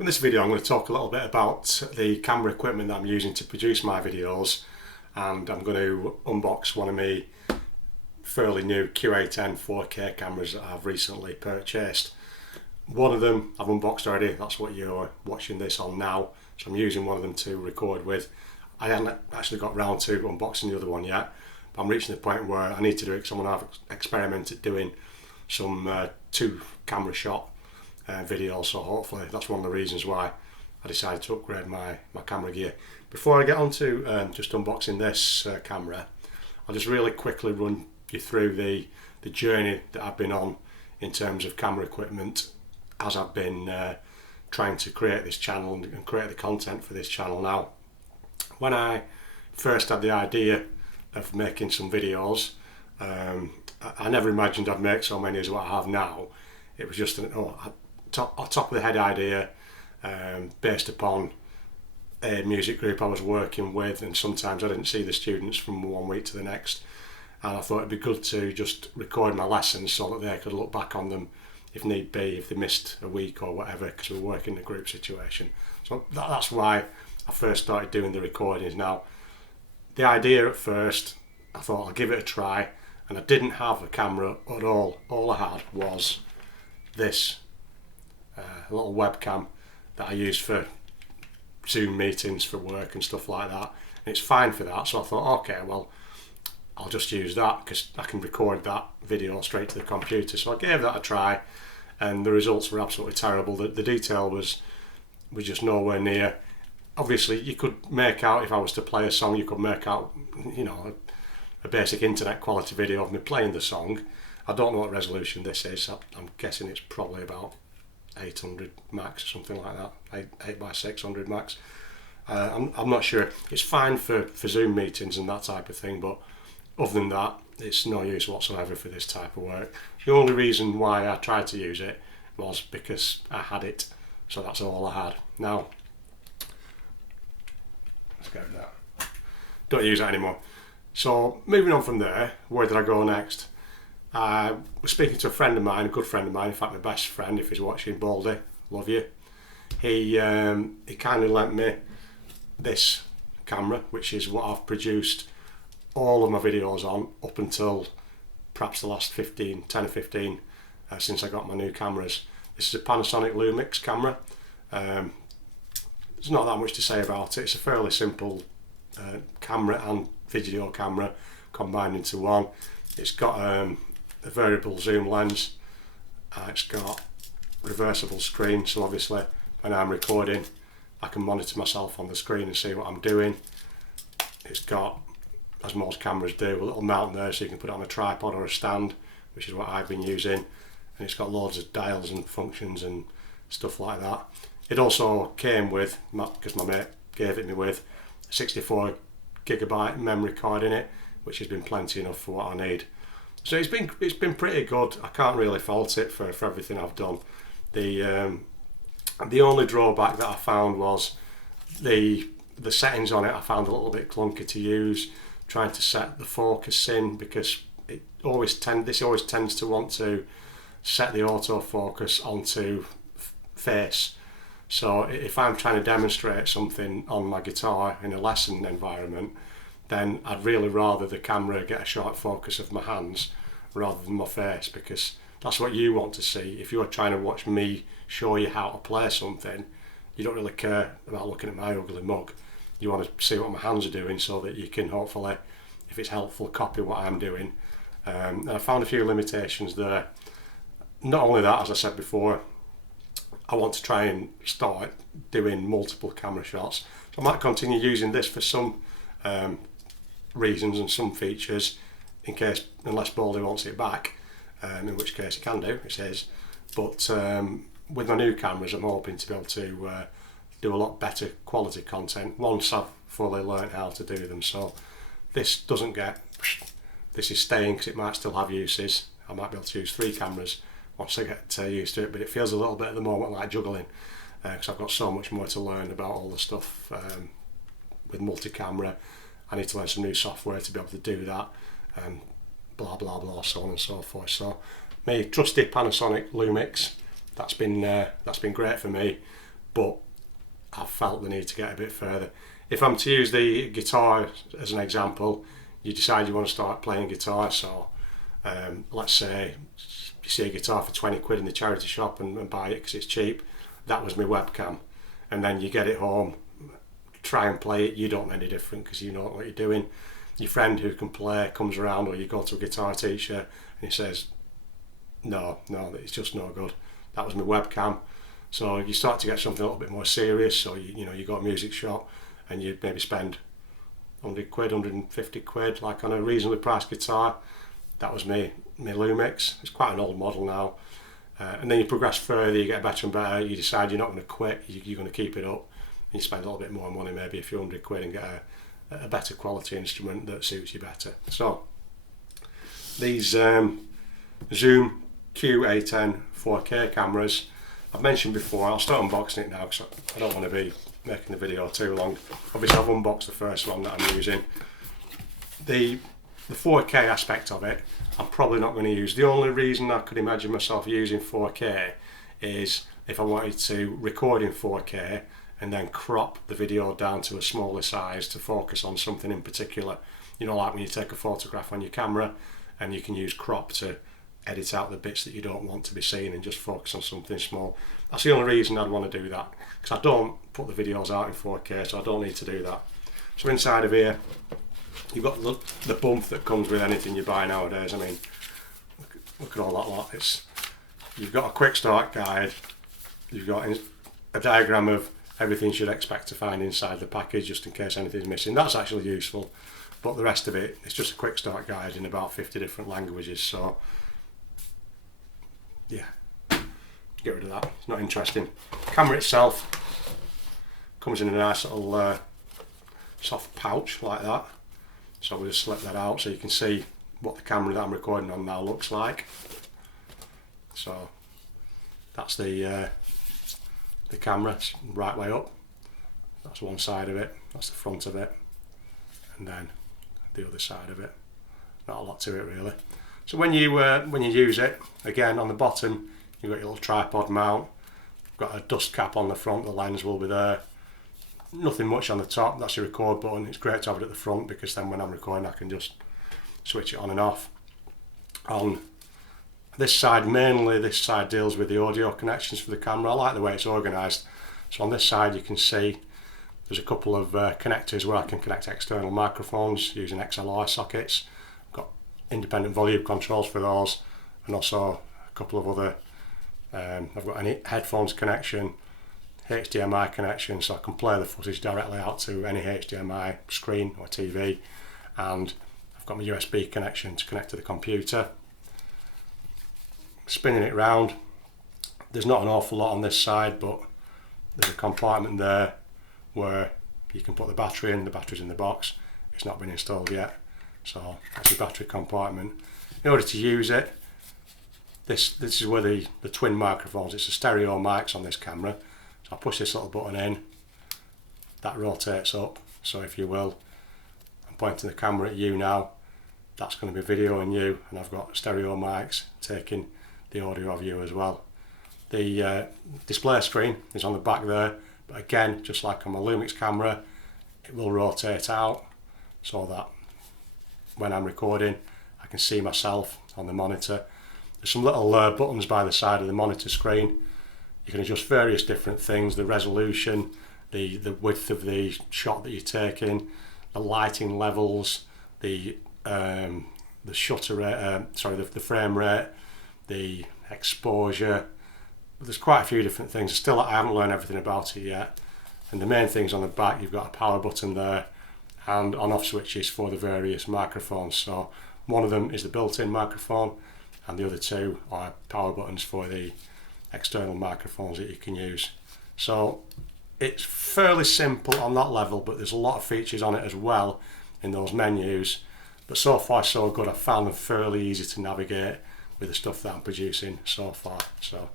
In this video I'm going to talk a little bit about the camera equipment that I'm using to produce my videos, and I'm going to unbox one of my fairly new Q8N 4K cameras that I've recently purchased. One of them I've unboxed already, that's what you're watching this on now, so I'm using one of them to record with. I haven't actually got round to unboxing the other one yet, but I'm reaching the point where I need to do it because I'm going to have experimented doing some two camera shot videos, so hopefully that's one of the reasons why I decided to upgrade my camera gear. Before I get on to just unboxing this camera, I'll just really quickly run you through the journey that I've been on in terms of camera equipment as I've been trying to create this channel and create the content for this channel now. When I first had the idea of making some videos, I never imagined I'd make so many as what I have now. It was just a top of the head idea based upon a music group I was working with, and sometimes I didn't see the students from one week to the next, and I thought it'd be good to just record my lessons so that they could look back on them if need be, if they missed a week or whatever, because we were working in a group situation. So that's why I first started doing the recordings. Now, the idea at first, I thought I'll give it a try, and I didn't have a camera at all. All I had was this little webcam that I use for Zoom meetings for work and stuff like that, and it's fine for that. So I thought, okay, well, I'll just use that because I can record that video straight to the computer. So I gave that a try, and the results were absolutely terrible. The detail was just nowhere near. Obviously, you could make out, if I was to play a song, you could make out, you know, a basic internet quality video of me playing the song. I don't know what resolution this is. I'm guessing it's probably about 800 max or something like that, 8 by 600 max. I'm not sure. It's fine for Zoom meetings and that type of thing, but other than that, it's no use whatsoever for this type of work. The only reason why I tried to use it was because I had it, so that's all I had. Now, let's go with that. Don't use it anymore. So moving on from there, where did I go next? I was speaking to a friend of mine, a good friend of mine, in fact my best friend, if he's watching, Baldy, love you. He kindly lent me this camera, which is what I've produced all of my videos on up until perhaps the last 10 or 15 since I got my new cameras. This is a Panasonic Lumix camera. There's not that much to say about it. It's a fairly simple camera and video camera combined into one. It's got a variable zoom lens. It's got reversible screen, so obviously when I'm recording I can monitor myself on the screen and see what I'm doing. It's got, as most cameras do, a little mount there so you can put it on a tripod or a stand, which is what I've been using, and it's got loads of dials and functions and stuff like that. It also came with, because my mate gave it me with, a 64GB memory card in it, which has been plenty enough for what I need. So it's been pretty good. I can't really fault it for everything I've done. The only drawback that I found was the settings on it. I found a little bit clunky to use, trying to set the focus in, because this always tends to want to set the autofocus onto face. So if I'm trying to demonstrate something on my guitar in a lesson environment, then I'd really rather the camera get a short focus of my hands rather than my face, because that's what you want to see. If you're trying to watch me show you how to play something, you don't really care about looking at my ugly mug. You want to see what my hands are doing so that you can hopefully, if it's helpful, copy what I'm doing. And I found a few limitations there. Not only that, as I said before, I want to try and start doing multiple camera shots. So I might continue using this for some reasons and some features, unless Baldy wants it back, in which case he can do, it's his. But with my new cameras, I'm hoping to be able to do a lot better quality content once I've fully learned how to do them. So this is staying, because it might still have uses. I might be able to use 3 cameras once I get used to it, but it feels a little bit at the moment like juggling, because I've got so much more to learn about all the stuff with multi-camera. I need to learn some new software to be able to do that, and blah blah blah, so on and so forth. So my trusty Panasonic Lumix, that's been great for me. but I felt the need to get a bit further. If I'm to use the guitar as an example, you decide you want to start playing guitar, so let's say you see a guitar for 20 quid in the charity shop and buy it because it's cheap. That was my webcam, and then you get it home, try and play it, you don't know any different because you know what you're doing. Your friend who can play comes around, or you go to a guitar teacher and he says, no, it's just no good. That was my webcam. So you start to get something a little bit more serious, so you go to a music shop and you maybe spend 100 quid, 150 quid, like on a reasonably priced guitar. That was my Lumix. It's quite an old model now. And then you progress further, you get better and better, you decide you're not going to quit, you're going to keep it up. You spend a little bit more money, maybe a few 100 quid, and get a better quality instrument that suits you better. So these Zoom Q8N 4K cameras, I've mentioned before, I'll start unboxing it now because I don't want to be making the video too long. Obviously I've unboxed the first one that I'm using. The 4K aspect of it, I'm probably not going to use. The only reason I could imagine myself using 4K is if I wanted to record in 4K and then crop the video down to a smaller size to focus on something in particular. You know, like when you take a photograph on your camera and you can use crop to edit out the bits that you don't want to be seen and just focus on something small. That's the only reason I'd want to do that, because I don't put the videos out in 4K, so I don't need to do that. So inside of here, you've got the bump that comes with anything you buy nowadays. I mean, look at all that lot. You've got a quick start guide, you've got a diagram of everything you should expect to find inside the package, just in case anything's missing. That's actually useful, but the rest of it, it's just a quick start guide in about 50 different languages, so yeah, get rid of that, it's not interesting. Camera itself comes in a nice little soft pouch like that, so we'll just slip that out so you can see what the camera that I'm recording on now looks like. So that's the camera, it's right way up. That's one side of it, that's the front of it, and then the other side of it. Not a lot to it really. So when you use it, again on the bottom you've got your little tripod mount, got a dust cap on the front, the lens will be there. Nothing much on the top, that's your record button. It's great to have it at the front because then when I'm recording I can just switch it on and off. On this side, mainly this side deals with the audio connections for the camera. I like the way it's organised. So on this side you can see there's a couple of connectors where I can connect external microphones using XLR sockets. I've got independent volume controls for those, and also a couple of other, I've got any headphones connection, HDMI connection, so I can play the footage directly out to any HDMI screen or TV, and I've got my USB connection to connect to the computer. Spinning it round, there's not an awful lot on this side, but there's a compartment there where you can put the battery in. The battery's in the box, it's not been installed yet, so that's the battery compartment. In order to use it, this is where the twin microphones, it's the stereo mics on this camera. So I push this little button in, that rotates up, so if you will, I'm pointing the camera at you now, that's going to be videoing you, and I've got stereo mics taking the audio of you as well. The display screen is on the back there, but again, just like on my Lumix camera, it will rotate out so that when I'm recording I can see myself on the monitor. There's some little buttons by the side of the monitor screen. You can adjust various different things, the resolution, the width of the shot that you're taking, the lighting levels, the shutter rate, the frame rate, the exposure. There's quite a few different things. Still, I haven't learned everything about it yet. And the main things on the back, you've got a power button there and on-off switches for the various microphones. So one of them is the built-in microphone, and the other two are power buttons for the external microphones that you can use. So it's fairly simple on that level, but there's a lot of features on it as well in those menus. But so far so good. I've found them fairly easy to navigate with the stuff that I'm producing so far. So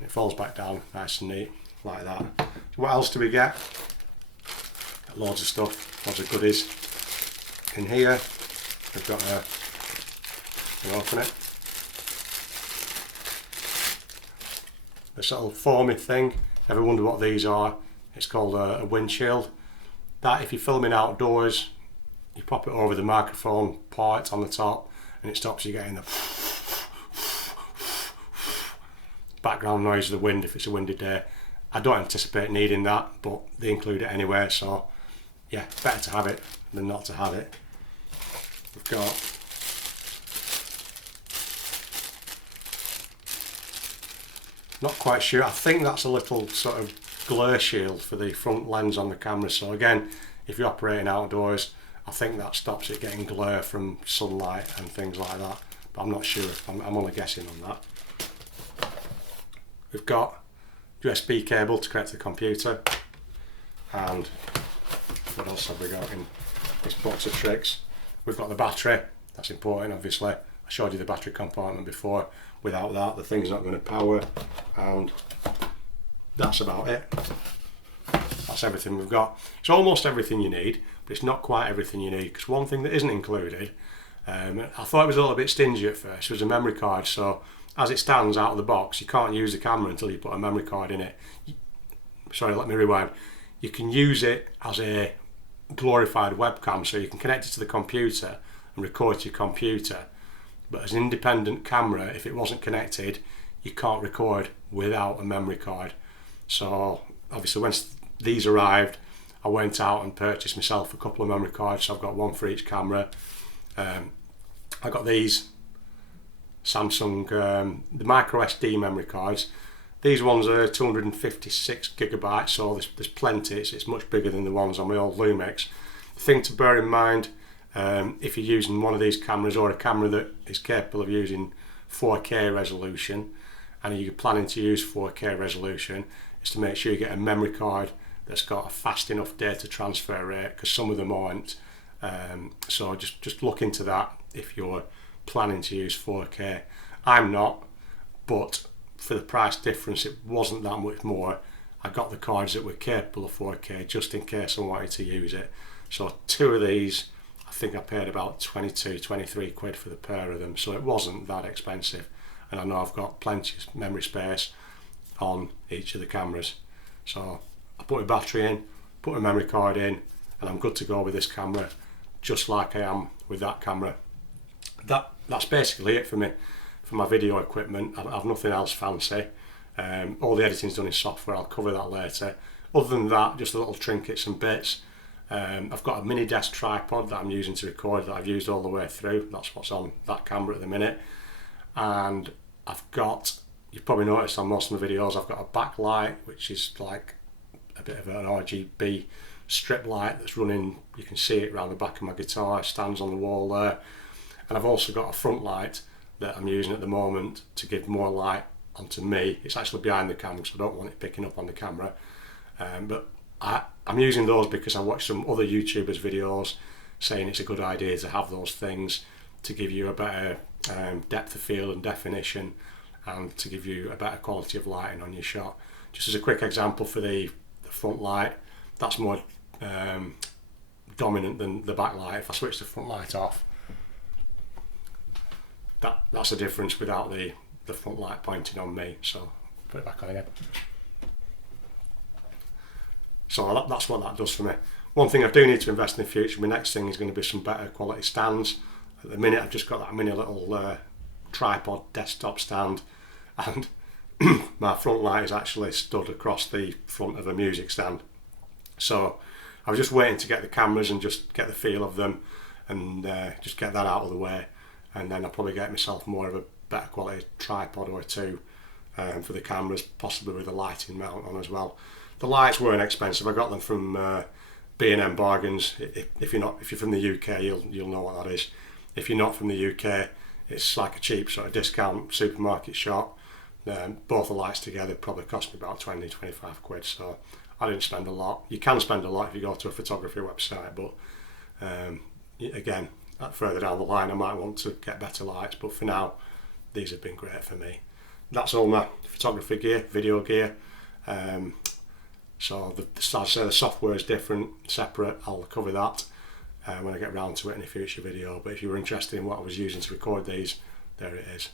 it falls back down nice and neat like that. So what else do we get? Got loads of stuff, loads of goodies. In here we've got open it. This little foamy thing, Ever wonder what these are? It's called a windshield. That, if you're filming outdoors, you pop it over the microphone port on the top and it stops you getting the background noise of the wind if it's a windy day. I don't anticipate needing that, but they include it anyway, so yeah, better to have it than not to have it. We've got not quite sure, I think that's a little sort of glare shield for the front lens on the camera. So again, if you're operating outdoors, I think that stops it getting glare from sunlight and things like that, but I'm not sure. I'm only guessing on that. We've got USB cable to connect to the computer, and what else have we got in this box of tricks? We've got the battery. That's important, obviously. I showed you the battery compartment before. Without that, the thing's not going to power, and that's about it. That's everything we've got. It's almost everything you need, but it's not quite everything you need, because one thing that isn't included, I thought it was a little bit stingy at first, was a memory card. So as it stands out of the box, you can't use the camera until you put a memory card in it. Sorry, let me rewind. You can use it as a glorified webcam, so you can connect it to the computer and record to your computer. But as an independent camera, if it wasn't connected, you can't record without a memory card. So obviously once these arrived, I went out and purchased myself a couple of memory cards. So I've got one for each camera. I got these Samsung, the micro SD memory cards. These ones are 256 gigabytes, so there's plenty. It's much bigger than the ones on my old Lumix. The thing to bear in mind, if you're using one of these cameras or a camera that is capable of using 4K resolution, and you're planning to use 4K resolution, is to make sure you get a memory card that's got a fast enough data transfer rate, because some of them aren't. So just look into that if you're planning to use 4K. I'm not, but for the price difference, it wasn't that much more. I got the cards that were capable of 4K just in case I wanted to use it. So two of these, I think I paid about 22, 23 quid for the pair of them, so it wasn't that expensive. And I know I've got plenty of memory space on each of the cameras. So I put a battery in, put a memory card in, and I'm good to go with this camera, just like I am with that camera. That's basically it for me, for my video equipment. I've nothing else fancy. All the editing's done in software, I'll cover that later. Other than that, just the little trinkets and bits. I've got a mini desk tripod that I'm using to record, that I've used all the way through. That's what's on that camera at the minute. And I've got, you've probably noticed on most of my videos, I've got a backlight, which is like a bit of an RGB strip light that's running. You can see it around the back of my guitar, it stands on the wall there. And I've also got a front light that I'm using at the moment to give more light onto me. It's actually behind the camera, so I don't want it picking up on the camera. But I'm using those because I watched some other YouTubers' videos saying it's a good idea to have those things to give you a better depth of field and definition, and to give you a better quality of lighting on your shot. Just as a quick example for the front light, that's more dominant than the back light. If I switch the front light off, that's a difference without the front light pointing on me. So put it back on again. So that's what that does for me. One thing I do need to invest in the future, my next thing is going to be some better quality stands. At the minute I've just got that mini little tripod desktop stand, and my front light is actually stood across the front of a music stand. So I was just waiting to get the cameras and just get the feel of them, and just get that out of the way, and then I'll probably get myself more of a better quality tripod or two for the cameras, possibly with a lighting mount on as well. The lights weren't expensive. I got them from B&M Bargains. If you're from the UK, you'll know what that is. If you're not from the UK, it's like a cheap sort of discount supermarket shop. Both the lights together probably cost me about 20-25 quid. So I didn't spend a lot. You can spend a lot if you go to a photography website, but again, further down the line, I might want to get better lights. But for now, these have been great for me. That's all my photography gear, video gear. So as I say, the software is different, separate. I'll cover that when I get around to it in a future video. But if you were interested in what I was using to record these, there it is.